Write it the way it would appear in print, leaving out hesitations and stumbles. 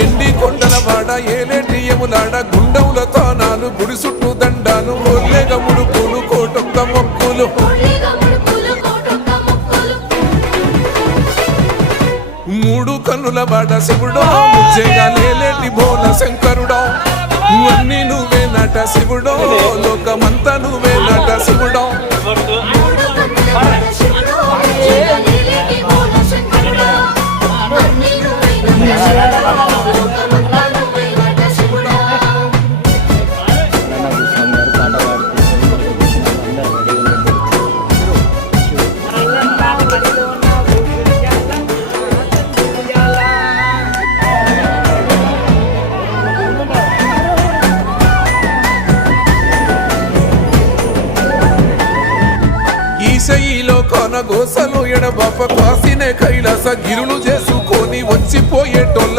ఎండి కొండల వాడ ఏలేటి యములాడ గుండముల తానాలు గుడి చుట్టూ దండాలు ఒళ్ళేగ ముడుపులు కోటొక్క మొక్కులు మూడు కన్నుల వాడ శివుడో ముజ్జేగా లేలేటి బోల శంకరుడో అన్నీ నువ్వే నట శివుడో లోకమంతా నువ్వే నట శివుడో ఈశయిలో కొనగోసలు ఎడబాప కాసినే కైలాస గిరులు చేసుకొని వచ్చిపోయేటోళ్ళ